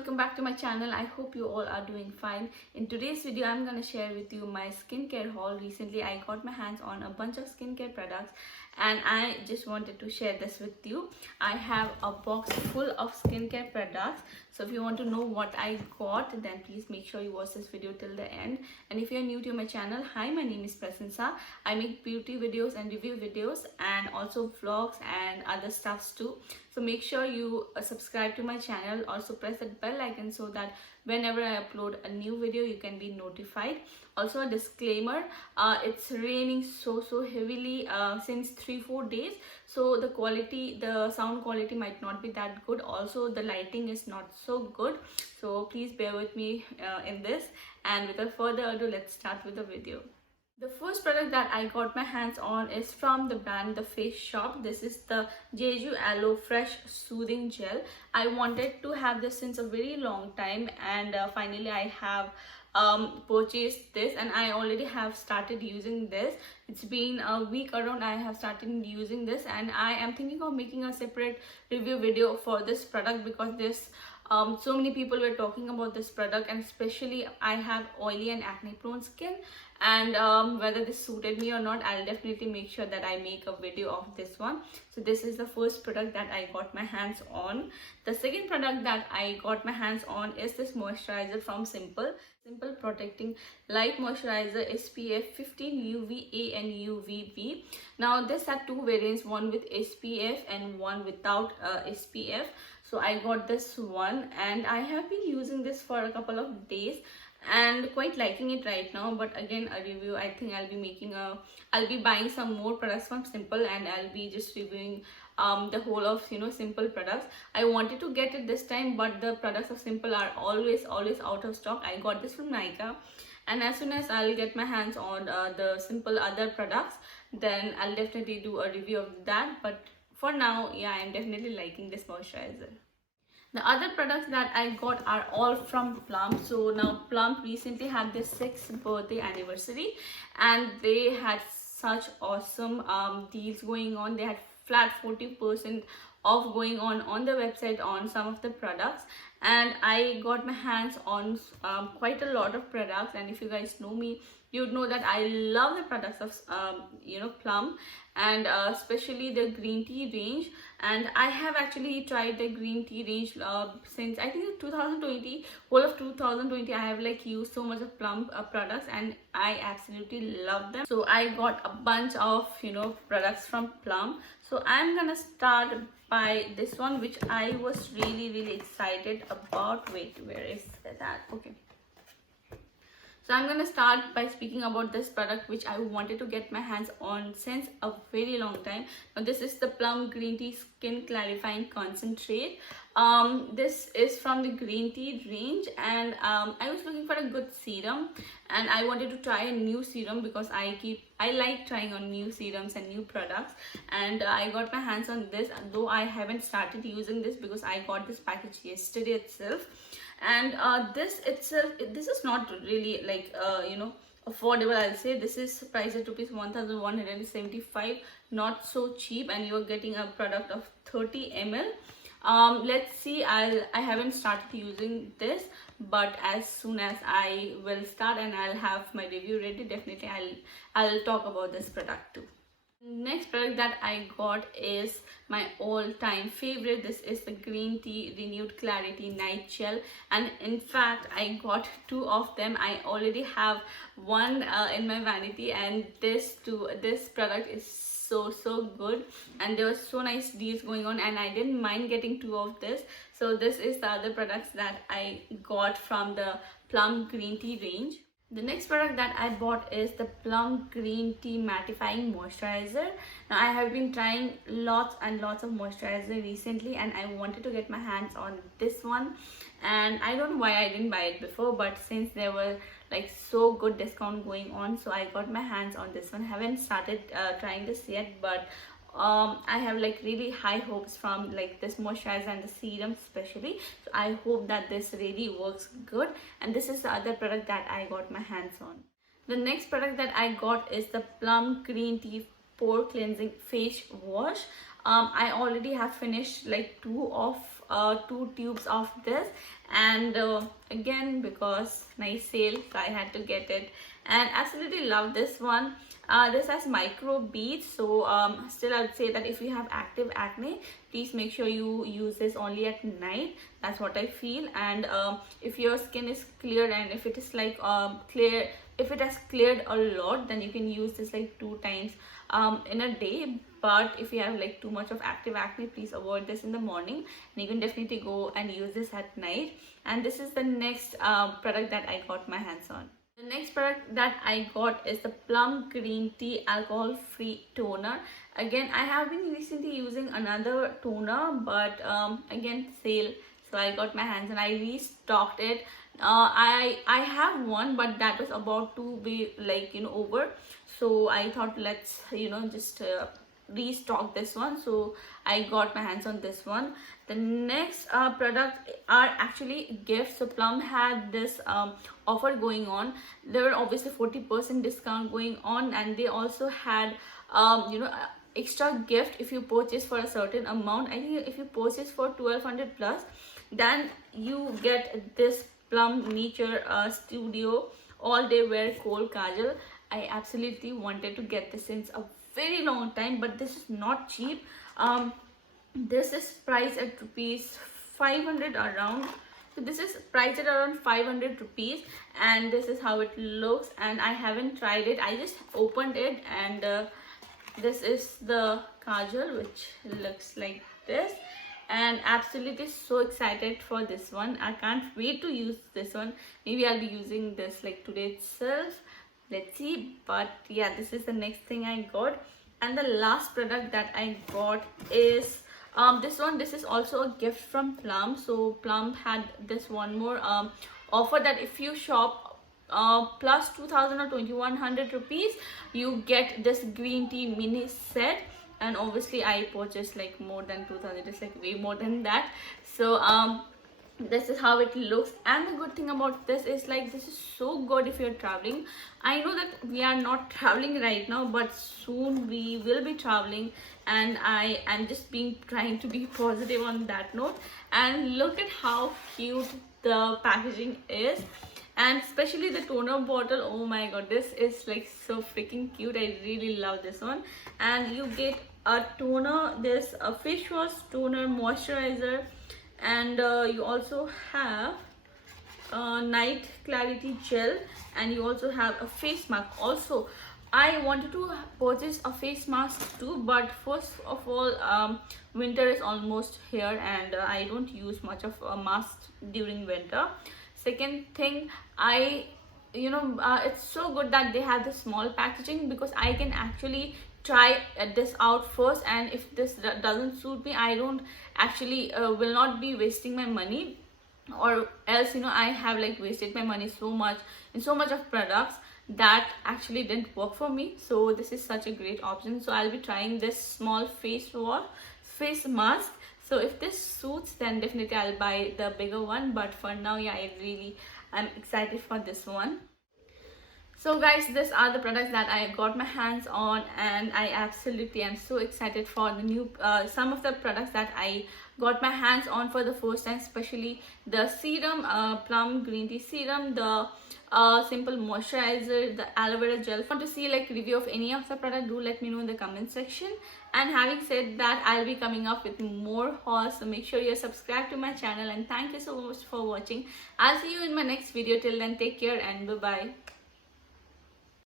welcome back to my channel. I hope you all are doing fine. In today's video I'm gonna share with you my skincare haul. Recently I got my hands on a bunch of skincare products and I just wanted to share this with you. I have a box full of skincare products, so if you want to know what I got, then please make sure you watch this video till the end. And if you're new to my channel, hi, my name is Prasansa. I make beauty videos and review videos and also vlogs and other stuffs too. So make sure you subscribe to my channel. Also press that bell icon so that whenever I upload a new video you can be notified. Also a disclaimer, it's raining so heavily since 3-4 days, so the sound quality might not be that good. Also the lighting is not so good, so please bear with me in this. And without further ado, let's start with the video. The first product that I got my hands on is from the brand The Face Shop. This is the Jeju Aloe Fresh Soothing Gel. I wanted to have this since a very long time, and finally I have purchased this, and I already have started using this. It's been a week around I have started using this, and I am thinking of making a separate review video for this product because this so many people were talking about this product, and especially I have oily and acne prone skin, and whether this suited me or not, I'll definitely make sure that I make a video of this one. So this is the first product that I got my hands on. The second product that I got my hands on is this moisturizer from Simple Protecting Light Moisturizer SPF 15 UVA and UVB. Now this had two variants, one with SPF and one without SPF. So I got this one and I have been using this for a couple of days and quite liking it right now. But again, a review, I think I'll be buying some more products from Simple, and I'll be just reviewing the whole of Simple products. I wanted to get it this time, but the products of Simple are always out of stock. I got this from Nykaa, and as soon as I'll get my hands on the Simple other products, then I'll definitely do a review of that. But for now, yeah, I'm definitely liking this moisturizer. The other products that I got are all from Plum. So now Plum recently had their 6th birthday anniversary, and they had such awesome deals going on. They had flat 40% off going on the website on some of the products, and I got my hands on quite a lot of products. And if you guys know me, you'd know that I love the products of Plum, and especially the green tea range. And I have actually tried the green tea range since I think 2020, whole of 2020. I have used so much of Plum products, and I absolutely love them. So I got a bunch of products from Plum. So I'm gonna start by this one, which I was really excited about. Wait, where is that? Okay. So I'm gonna start by speaking about this product, which I wanted to get my hands on since a very long time. Now this is the Plum Green Tea Skin Clarifying Concentrate. This is from the green tea range, and I was looking for a good serum, and I wanted to try a new serum because I like trying on new serums and new products. And I got my hands on this, though I haven't started using this because I got this package yesterday itself. And this is not really affordable, I'll say. This is priced at rupees 1175, not so cheap, and you're getting a product of 30 ml. Let's see, I haven't started using this, but as soon as I will start and I'll have my review ready, definitely I'll talk about this product too. Next product that I got is my all-time favorite. This is the Green Tea Renewed Clarity Night Gel, and in fact I got two of them. I already have one in my vanity, and this product is so good, and there were so nice deals going on, and I didn't mind getting two of this. So this is the other products that I got from the Plum Green Tea range. The next product that I bought is the Plum Green Tea Mattifying Moisturizer. Now I have been trying lots and lots of moisturizer recently, and I wanted to get my hands on this one, and I don't know why I didn't buy it before, but since there were so good discount going on, so I got my hands on this one. Haven't started trying this yet, but I have really high hopes from this moisturizer and the serum especially. So I hope that this really works good, and this is the other product that I got my hands on. The next product that I got is the Plum Green Tea Pore Cleansing Face Wash. I already have finished two of 2 tubes of this. And again, because nice sale, so I had to get it, and absolutely love this one. This has micro beads, so still I would say that if you have active acne, please make sure you use this only at night. That's what I feel. And if your skin is clear, and if it is like clear, if it has cleared a lot, then you can use this like 2 times in a day. But if you have like too much of active acne, please avoid this in the morning, and you can definitely go and use this at night. And this is the next product that I got my hands on. The next product that I got is the Plum Green Tea Alcohol Free Toner. Again, I have been recently using another toner, but again, sale, so I got my hands and I restocked it. I have one, but that was about to be like, you know, over, so I thought let's, you know, just restock this one. So I got my hands on this one. The next product are actually gifts. So Plum had this offer going on. There were obviously 40% discount going on, and they also had you know, extra gift if you purchase for a certain amount. I think if you purchase for 1200 plus, then you get this Plum Nature Studio All Day Wear Kohl Kajal. I absolutely wanted to get this since a very long time, but this is not cheap. This is priced at rupees 500 around. So this is priced at around 500 rupees, and this is how it looks. And I haven't tried it, I just opened it, and this is the kajal, which looks like this. And absolutely so excited for this one. I can't wait to use this one. Maybe I'll be using this like today itself, let's see. But yeah, this is the next thing I got. And the last product that I got is this one. This is also a gift from Plum. So Plum had this one more offer that if you shop plus 2000 or 2100 rupees, you get this green tea mini set. And obviously I purchased like more than 2000, it's like way more than that. So this is how it looks. And the good thing about this is like, this is so good if you're traveling. I know that we are not traveling right now, but soon we will be traveling, and I am just trying to be positive on that note. And look at how cute the packaging is, and especially the toner bottle. Oh my god, this is like so freaking cute. I really love this one. And you get a toner, there's a face wash, toner, moisturizer, and you also have night clarity gel, and you also have a face mask. Also, I wanted to purchase a face mask too, but first of all, winter is almost here, and I don't use much of a mask during winter. Second thing, it's so good that they have the small packaging, because I can actually try this out first, and if this doesn't suit me, I don't actually will not be wasting my money, or else, you know, I have like wasted my money so much in so much of products that actually didn't work for me. So this is such a great option. So I'll be trying this small face mask. So if this suits, then definitely I'll buy the bigger one, but for now, yeah, I'm excited for this one. So guys, these are the products that I got my hands on, and I absolutely am so excited for the new some of the products that I got my hands on for the first time, especially the serum, Plum Green Tea Serum, the simple moisturizer, the aloe vera gel. If you want to see like review of any of the product, do let me know in the comment section. And having said that, I'll be coming up with more hauls, so make sure you're subscribed to my channel, and thank you so much for watching. I'll see you in my next video. Till then, take care and bye bye.